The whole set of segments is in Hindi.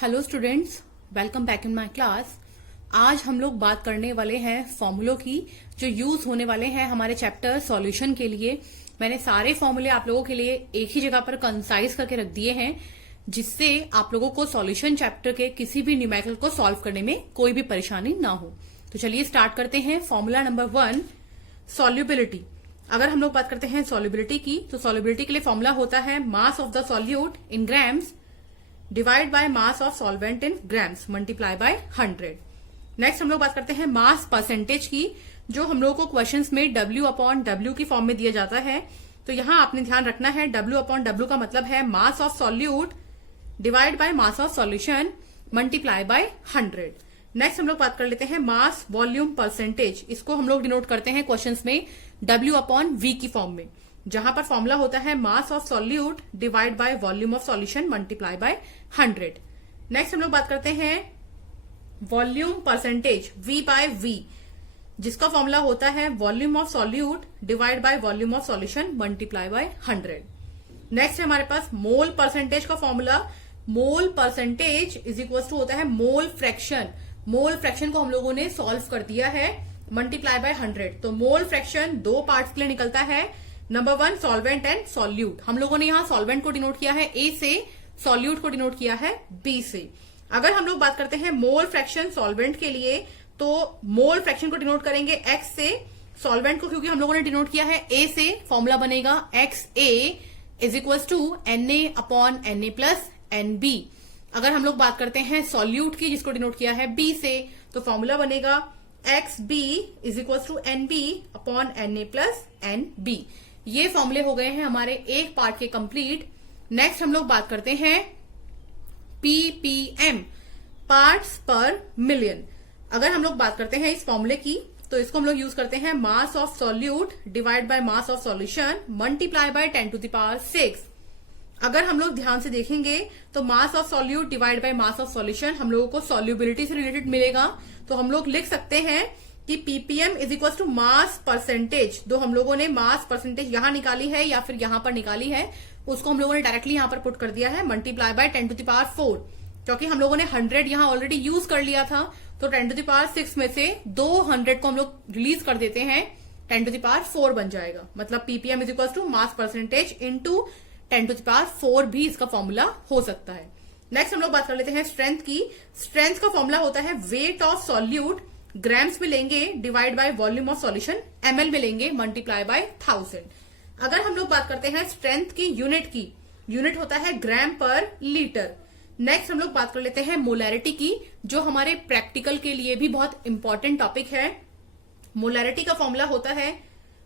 Hello students, welcome back in my class. आज हम लोग बात करने वाले हैं फॉर्मूलों की जो यूज होने वाले हैं हमारे चैप्टर सॉल्यूशन के लिए। मैंने सारे फॉर्मूले आप लोगों के लिए एक ही जगह पर कंसाइज करके रख दिए हैं जिससे आप लोगों को सॉल्यूशन चैप्टर के किसी भी न्यूमेरिकल को सॉल्व करने में कोई भी परेशानी ना हो। तो चलिए स्टार्ट करते हैं। Formula number 1, solubility. अगर हम लोग बात करते हैं सॉल्युबिलिटी की, तो सॉल्युबिलिटी के लिए फॉर्मूला होता है mass of the solute in grams divide by mass of solvent in grams multiply by 100। Next हम लोग बात करते हैं मास परसेंटेज की, जो हम लोग को क्वेश्चंस में W अपॉन W की फॉर्म में दिया जाता है। तो यहां आपने ध्यान रखना है W अपॉन W का मतलब है mass of solute divide by mass of solution multiply by 100। Next हम लोग बात कर लेते हैं मास वॉल्यूम परसेंटेज। इसको हम लोग डिनोट करते हैं क्वेश्चंस में W अपॉन V की फॉर्म में, जहां पर फॉर्मूला होता है mass of solute divide by volume of solution multiply by 100। Next हम लोग बात करते हैं volume percentage V by V, जिसका फॉर्मूला होता है volume of solute divide by volume of solution multiply by 100। Next है हमारे पास मोल परसेंटेज का formula. Mole percentage is equal to होता है मोल फ्रैक्शन। मोल फ्रैक्शन को हम लोगों ने सॉल्व कर दिया है मल्टीप्लाई बाय 100। तो मोल फ्रैक्शन दो पार्ट्स के लिए निकलता है। Number 1 solvent and solute. हम लोगों ने यहाँ सॉल्वेंट को डिनोट किया है A से, सॉल्यूट को डिनोट किया है B से। अगर हम लोग बात करते हैं मोल फ्रैक्शन सॉल्वेंट के लिए, तो मोल फ्रैक्शन को डिनोट करेंगे X से, सॉल्वेंट को क्योंकि हम लोगों ने डिनोट किया है A से, फॉर्मूला बनेगा XA is equal to Na upon Na plus NB। अगर हम लोग बात करते हैं सॉल्यूट की, जिसको डिनोट किया है B से, तो फॉर्मूला बनेगा XB is equal to NB upon Na plus NB। ये फॉर्मूले हो गए हैं हमारे एक पार्ट के कंप्लीट। नेक्स्ट हम लोग बात करते हैं ppm, पार्ट्स पर मिलियन। अगर हम लोग बात करते हैं इस फॉर्मूले की, तो इसको हम लोग यूज करते हैं mass of solute divide by mass of solution multiply by 10 to the power 6। अगर हम लोग ध्यान से देखेंगे तो mass of solute divide by mass of solution हम लोगों को सॉल्युबिलिटी से रिलेटेड मिलेगा। तो हम लोग लिख सकते हैं कि ppm is equal to mass percentage. दो हम लोगों ने मास परसेंटेज यहां निकाली है या फिर यहां पर निकाली है, उसको हम लोगों ने डायरेक्टली यहां पर पुट कर दिया है multiply by 10 to the power 4। क्योंकि हम लोगों ने 100 यहां ऑलरेडी यूज कर लिया था, तो 10 टू द पावर 6 में से 200 को हम लोग रिलीज कर देते हैं, 10 टू द पावर 4 बन जाएगा। मतलब ppm is equal to mass percentage into 10 to the power 4 भी इसका फॉर्मूला हो सकता है। नेक्स्ट हम लोग बात कर लेते हैं स्ट्रेंथ की। स्ट्रेंथ का फॉर्मूला होता है वेट ऑफ सॉल्यूट ग्राम्स में लेंगे divide by volume of solution ml में लेंगे मल्टीप्लाई बाय 1000। अगर हम लोग बात करते हैं स्ट्रेंथ की यूनिट की, यूनिट होता है ग्राम पर लीटर। नेक्स्ट हम लोग बात कर लेते हैं मोलैरिटी की, जो हमारे प्रैक्टिकल के लिए भी बहुत इंपॉर्टेंट टॉपिक है। मोलैरिटी का फॉर्मूला होता है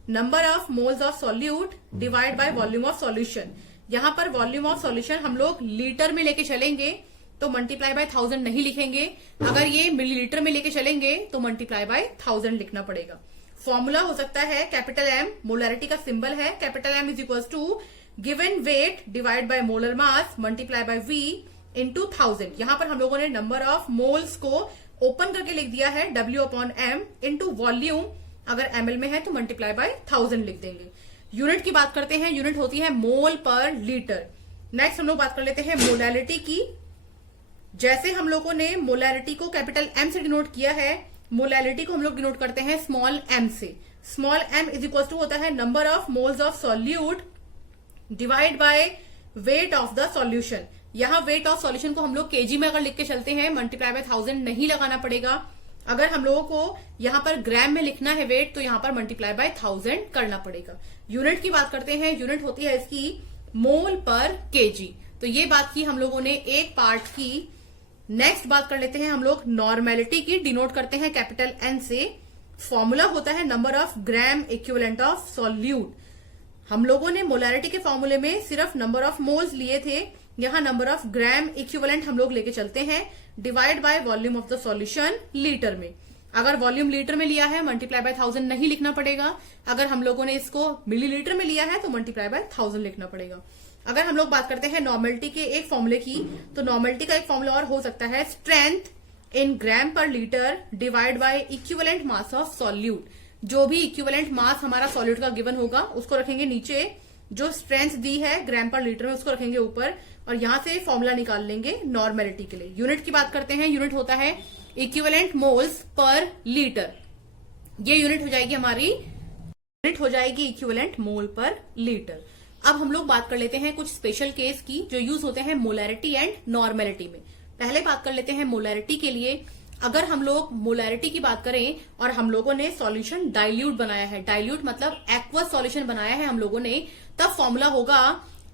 number of moles of solute divide by volume of solution. यहां पर वॉल्यूम ऑफ सॉल्यूशन हम लोग लीटर में लेके चलेंगे तो मल्टीप्लाई बाय 1000 नहीं लिखेंगे। अगर ये मिलीलीटर में लेके चलेंगे तो मल्टीप्लाई बाय 1000 लिखना पड़ेगा। फॉर्मूला हो सकता है कैपिटल M, मोलैरिटी का सिंबल है capital M is equal to given weight divide by molar mass multiply by V into 1000। यहां पर हम लोगों ने नंबर ऑफ मोल्स को ओपन करके लिख दिया है W upon M into volume, अगर ml में है तो मल्टीप्लाई बाय 1000 लिख देंगे। यूनिट की बात करते हैं, यूनिट होती है मोल पर लीटर। नेक्स्ट हम लोग बात कर लेते हैं मोलैरिटी की। जैसे हम लोगों ने मोलैरिटी को कैपिटल M से डिनोट किया है, मोलैरिटी को हम लोग डिनोट करते हैं स्मॉल m से। Small m is equal to होता है number of moles of solute divide by weight of the solution. यहां वेट ऑफ सॉल्यूशन को हम लोग केजी में अगर लिख के चलते हैं मल्टीप्लाई बाय 1000 नहीं लगाना पड़ेगा। अगर हम लोगों को यहां पर ग्राम में लिखना है वेट, तो यहां पर मल्टीप्लाई बाय 1000 करना पड़ेगा। यूनिट की बात करते हैं, यूनिट होती है इसकी मोल पर केजी। तो ये बात की हम लोगों ने एक पार्ट की। नेक्स्ट बात कर लेते हैं हम लोग नॉर्मेलिटी की, डिनोट करते हैं कैपिटल N से। फॉर्मूला होता है number of gram equivalent of solute. हम लोगों ने मोलैरिटी के फॉर्मूले में सिर्फ नंबर ऑफ मोल्स लिए थे, यहां नंबर ऑफ ग्राम इक्विवेलेंट हम लोग लेके चलते हैं divide by volume of the solution litre में। अगर वॉल्यूम लीटर में लिया है मल्टीप्लाई बाय 1000 नहीं लिखना पड़ेगा। अगर हम लोगों ने इसको मिलीलीटर में लिया है तो मल्टीप्लाई बाय 1000 लिखना पड़ेगा। अगर हम लोग बात करते हैं नॉर्मेलिटी के एक फॉर्मूले की, तो नॉर्मेलिटी का एक फॉर्मूला और हो सकता है स्ट्रेंथ इन ग्राम पर litre divide by equivalent mass of solute. जो भी इक्विवेलेंट मास हमारा सॉल्यूट का गिवन होगा उसको रखेंगे नीचे, जो स्ट्रेंथ दी है ग्राम पर लीटर में उसको रखेंगे ऊपर। और यहां से फॉर्मूला निकाल लेंगे नॉर्मेलिटी के लिए। यूनिट की बात करते हैं, यूनिट होता है इक्विवेलेंट मोल्स पर लीटर। ये यूनिट हो जाएगी हमारी, यूनिट हो जाएगी इक्विवेलेंट मोल पर लीटर। अब हम लोग बात कर लेते हैं कुछ स्पेशल केस की जो यूज होते हैं मोलैरिटी एंड नॉर्मेलिटी में। पहले बात कर लेते हैं मोलैरिटी के लिए। अगर हम लोग मोलैरिटी की बात करें और हम लोगों ने सॉल्यूशन डाइल्यूट बनाया है, डाइल्यूट मतलब एक्वस सॉल्यूशन बनाया है हम लोगों ने, तब फॉर्मूला होगा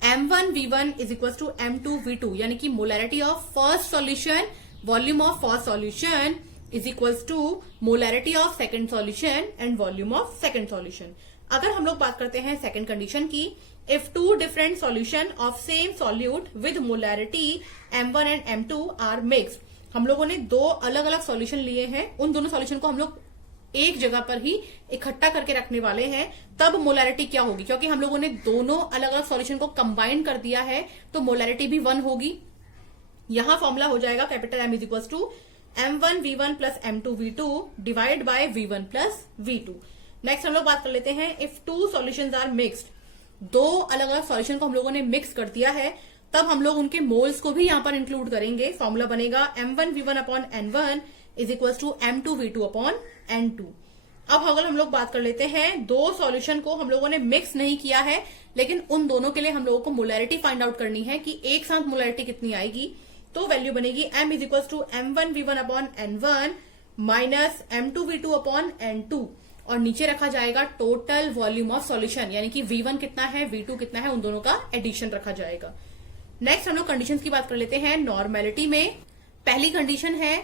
M1V1 is equal to M2V2, यानी कि molarity of first solution volume of first solution is equal to molarity of second solution and volume of second solution. अगर हम लोग बात करते हैं सेकेंड कंडीशन की, if two different solution of same solute with molarity M1 and M2 are mixed, हम लोगों ने दो अलग अलग सॉल्यूशन लिए हैं, उन दोनों सॉल्यूशन को हम लोग एक जगह पर ही इकट्ठा करके रखने वाले हैं, तब मोलैरिटी क्या होगी? क्योंकि हम लोगों ने दोनों अलग अलग सॉल्यूशन को कंबाइन कर दिया है तो मोलैरिटी भी 1 होगी। यहां फॉर्मूला हो जाएगा capital M is equal to M1V1 plus M2V2 divide by V1 plus V2। Next हम लोग बात कर लेते हैं if two solutions are mixed, दो अलग अलग सॉल्यूशन को हम लोगों ने मिक्स कर दिया है, तब हम लोग उनके मोल्स को भी यहां पर इंक्लूड करेंगे। फॉर्मूला बनेगा M1V1 upon N1 is equal to M2V2 upon N2। अब अगर हम लोग बात कर लेते हैं, दो सॉल्यूशन को हम लोगों ने मिक्स नहीं किया है, लेकिन उन दोनों के लिए हम लोगों को मोलैरिटी फाइंड आउट करनी है कि एक साथ मोलैरिटी कितनी आएगी। तो वैल्यू बनेगी M is equal to M1V1 upon N1 minus M2V2 upon N2, और नीचे रखा जाएगा टोटल वॉल्यूम ऑफ सॉल्यूशन, यानी कि V1 कितना है V2 कितना है, उन दोनों का एडिशन रखा जाएगा। नेक्स्ट हम लोग कंडीशन की बात कर लेते हैं नॉर्मेलिटी में। पहली कंडीशन है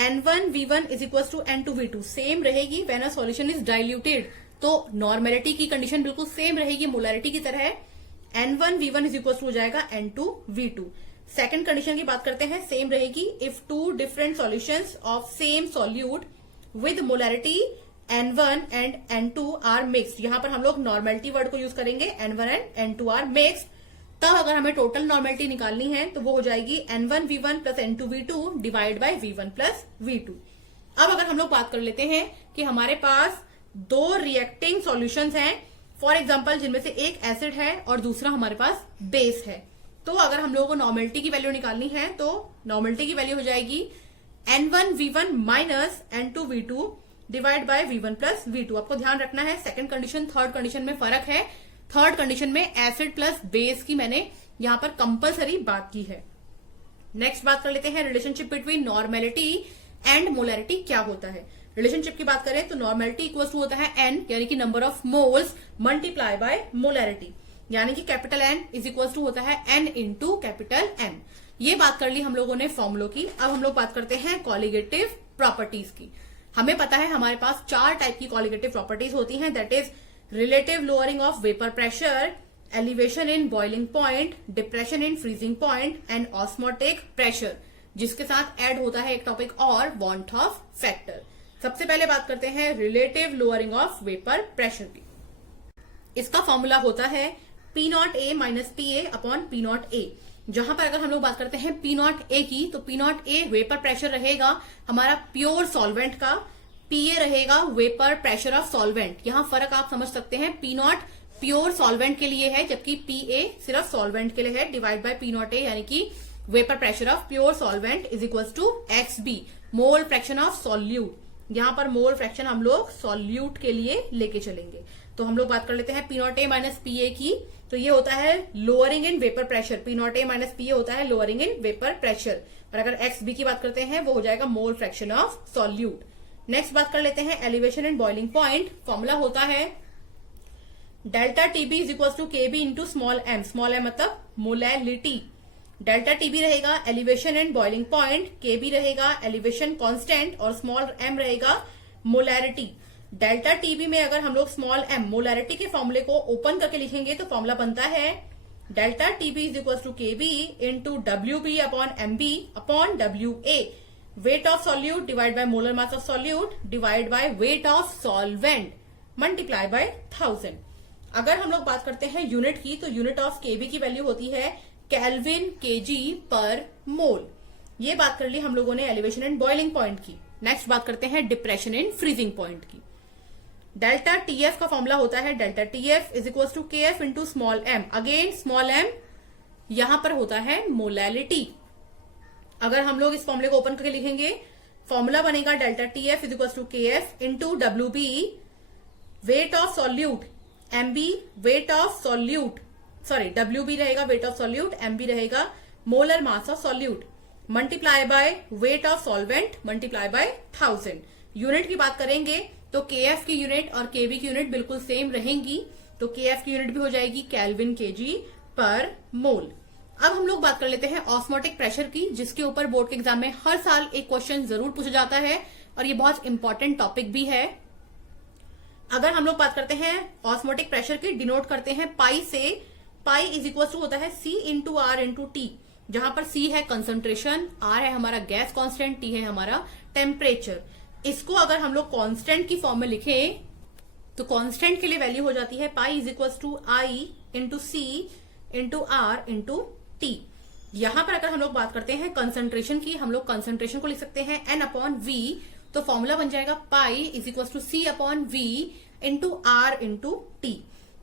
N1V1 is equal to N2V2, same रहेगी when a solution is diluted. तो नॉर्मेलिटी की कंडीशन बिल्कुल सेम रहेगी मोलैरिटी की तरह, N1V1 इज इक्वल टू हो जाएगा N2V2। सेकंड कंडीशन की बात करते हैं, सेम रहेगी if two different solutions of same solute with molarity N1 and N2 are mixed. यहां पर हम लोग नॉर्मेलिटी वर्ड को यूज करेंगे, N1 and N2 are mixed. तब अगर हमें टोटल नॉर्मेलिटी निकालनी है तो वो हो जाएगी N1V1 plus N2V2 divide by V1 plus V2। अब अगर हम लोग बात कर लेते हैं कि हमारे पास दो रिएक्टिंग सॉल्यूशंस हैं, फॉर एग्जांपल जिनमें से एक एसिड है और दूसरा हमारे पास बेस है, तो अगर हम लोगों को नॉर्मेलिटी की वैल्यू निकालनी है तो नॉर्मेलिटी की वैल्यू हो जाएगी N1V1 minus N2V2 divide by V1 plus V2। आपको ध्यान रखना है सेकंड कंडीशन थर्ड कंडीशन में फर्क है। थर्ड कंडीशन में एसिड प्लस बेस की मैंने यहां पर कंपलसरी बात की है। नेक्स्ट बात कर लेते हैं relationship between normality and molarity क्या होता है। रिलेशनशिप की बात करें तो नॉर्मेलिटी इक्वल टू होता है N, यानी कि number of moles multiply by molarity, यानी कि capital N is equal to होता है N इंटू कैपिटल M। ये बात कर ली हम लोगों ने फॉर्मुलों की। अब हम लोग बात करते हैं कॉलिगेटिव प्रॉपर्टीज की। हमें पता है हमारे पास 4 टाइप की कॉलिगेटिव प्रॉपर्टीज होती हैं, that is relative lowering of vapour pressure, elevation in boiling point, depression in freezing point and osmotic pressure, जिसके साथ ऐड होता है एक टॉपिक और वांट ऑफ फैक्टर। सबसे पहले बात करते हैं relative lowering of vapour pressure की। इसका फॉर्मूला होता है P0A minus PA upon P0A। जहां पर अगर हम लोग बात करते हैं P0A की, तो P0A वेपर प्रेशर रहेगा हमारा प्योर सॉल्वेंट का, PA रहेगा वेपर प्रेशर ऑफ सॉल्वेंट। यहां फर्क आप समझ सकते हैं, P0 प्योर सॉल्वेंट के लिए है जबकि PA सिर्फ सॉल्वेंट के लिए है, डिवाइड बाय P0A, यानी कि vapour pressure of pure solvent is equal to XB mole fraction of solute. यहां पर मोल फ्रैक्शन हम लोग सॉल्यूट के लिए लेके चलेंगे। तो हम लोग बात कर लेते हैं P0A माइनस PA की, तो ये होता है lowering in vapour pressure. P0A minus PA होता है लोअरिंग इन वेपर प्रेशर, और अगर XB की बात करते हैं वो हो जाएगा mole fraction of solute. Next बात कर लेते हैं elevation in boiling point. Formula होता है delta TB is equal to KB into small m। Small m मतलब मोलैलिटी। डेल्टा TB रहेगा elevation and boiling point, KB रहेगा एलिवेशन कांस्टेंट और स्मॉल m रहेगा मोलैरिटी। डेल्टा TB में अगर हम लोग स्मॉल m मोलैरिटी के फॉर्मूले को ओपन करके लिखेंगे तो फॉर्मूला बनता है delta TB is equal to KB into WB upon MB upon WA, weight of solute divide by molar mass of solute divide by weight of solvent multiply by 1000। अगर हम लोग बात करते हैं यूनिट की, तो यूनिट ऑफ KB की वैल्यू होती है केल्विन kg पर मोल। ये बात कर ली हम लोगों ने एलिवेशन एंड बॉइलिंग पॉइंट की। नेक्स्ट बात करते हैं डिप्रेशन इन फ्रीजिंग पॉइंट की। डेल्टा TF का फॉर्मूला होता है delta TF is equal to KF into small m। Again small m यहां पर होता है मोलैलिटी। अगर हम लोग इस फॉर्मूले को ओपन करके लिखेंगे, फॉर्मूला बनेगा delta T F is equal to K F into W B weight of solute, M B weight of solute, sorry W B रहेगा weight of solute, M B रहेगा molar mass of solute, multiply by weight of solvent multiply by 1000। Unit की बात करेंगे तो के एफ की यूनिट और के बी की यूनिट बिल्कुल सेम रहेंगी, तो के एफ की यूनिट भी हो जाएगी केल्विन केजी पर मोल। अब हम लोग बात कर लेते हैं ऑस्मोटिक प्रेशर की, जिसके ऊपर बोर्ड के एग्जाम में हर साल एक क्वेश्चन जरूर पूछा जाता है और ये बहुत इंपॉर्टेंट टॉपिक भी है। अगर हम लोग बात करते हैं ऑस्मोटिक प्रेशर की, डिनोट करते हैं पाई से। पाई इज इक्वल टू होता है सी इंटू आर इंटू टी, जहां पर सी है कंसंट्रेशन, आर है हमारा गैस कांस्टेंट, टी है हमारा टेम्परेचर। इसको अगर हम लोग कांस्टेंट की फॉर्म में लिखें तो कांस्टेंट के लिए वैल्यू हो जाती है pi is equal to i into C into R into T. यहां पर अगर हम लोग बात करते हैं कंसंट्रेशन की, हम लोग कंसंट्रेशन को लिख सकते हैं एन अपॉन वी, तो फॉर्मूला बन जाएगा pi is equal to C upon V into R into T.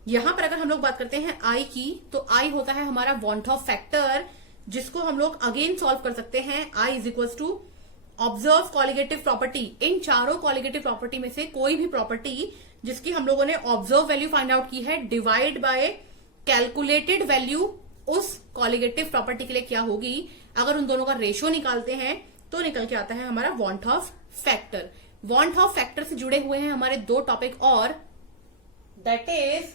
यहां पर अगर हम लोग बात करते हैं आई की, तो आई होता है हमारा वॉन्ट ऑफ फैक्टर, जिसको हम लोग अगेन सॉल्व कर सकते हैं। I is equal to observe colligative property, इन चारों कॉलिगेटिव प्रॉपर्टी में से कोई भी प्रॉपर्टी जिसकी हम लोगों ने ऑब्जर्व वैल्यू फाइंड आउट की है, डिवाइड बाय कैलकुलेटेड वैल्यू उस कॉलिगेटिव प्रॉपर्टी के लिए क्या होगी। अगर उन दोनों का रेशियो निकालते हैं तो निकल के आता है हमारा want of factor. Want of factor से जुड़े हुए हैं हमारे दो टॉपिक और, that is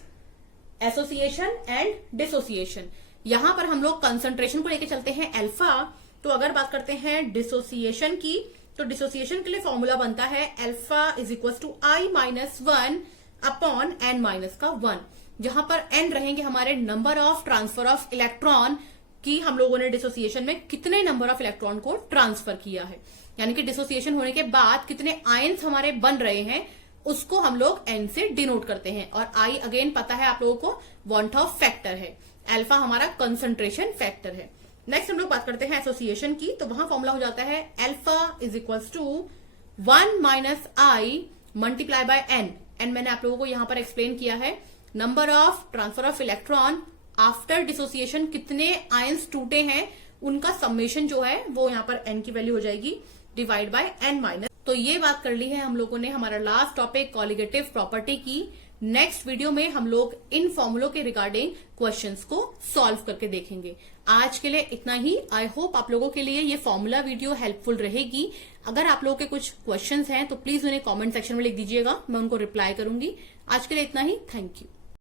association and dissociation. यहां पर हम लोग कंसंट्रेशन को लेके चलते हैं अल्फा। तो अगर बात करते हैं डिसोसिएशन की, तो डिसोसिएशन के लिए फॉर्मूला बनता है alpha is equal to i minus 1 upon n minus का 1, जहां पर एन रहेंगे हमारे number of transfer of electron की हम लोगों ने डिसोसिएशन में कितने नंबर ऑफ इलेक्ट्रॉन को ट्रांसफर किया है, यानी कि डिसोसिएशन होने के बाद कितने आयंस हमारे बन रहे हैं, उसको हम लोग एन से डिनोट करते हैं। और आई अगेन पता है आप लोगों को वॉन्ट ऑफ फैक्टर है, अल्फा हमारा कंसंट्रेशन फैक्टर है। नेक्स्ट हम लोग बात करते हैं एसोसिएशन की, तो वहां फॉर्मूला हो जाता है alpha is equal to 1 minus i multiply by n. N मैंने आप लोगों को यहां पर एक्सप्लेन किया है, number of transfer of electron after dissociation, कितने आयंस टूटे हैं उनका समेशन जो है वो यहां पर एन की वैल्यू हो जाएगी डिवाइड बाय एन माइनस। तो ये बात कर ली है हम लोगों ने हमारा लास्ट टॉपिक कॉलिगेटिव प्रॉपर्टी की। नेक्स्ट वीडियो में हम लोग इन फॉर्मूलों के रिगार्डिंग क्वेश्चंस को सॉल्व करके देखेंगे। आज के लिए इतना ही। आई होप आप लोगों के लिए ये फॉर्मूला वीडियो हेल्पफुल रहेगी। अगर आप लोगों के कुछ क्वेश्चंस हैं तो प्लीज उन्हें कमेंट सेक्शन में लिख दीजिएगा, मैं उनको रिप्लाई करूंगी। आज के लिए इतना ही, थैंक यू।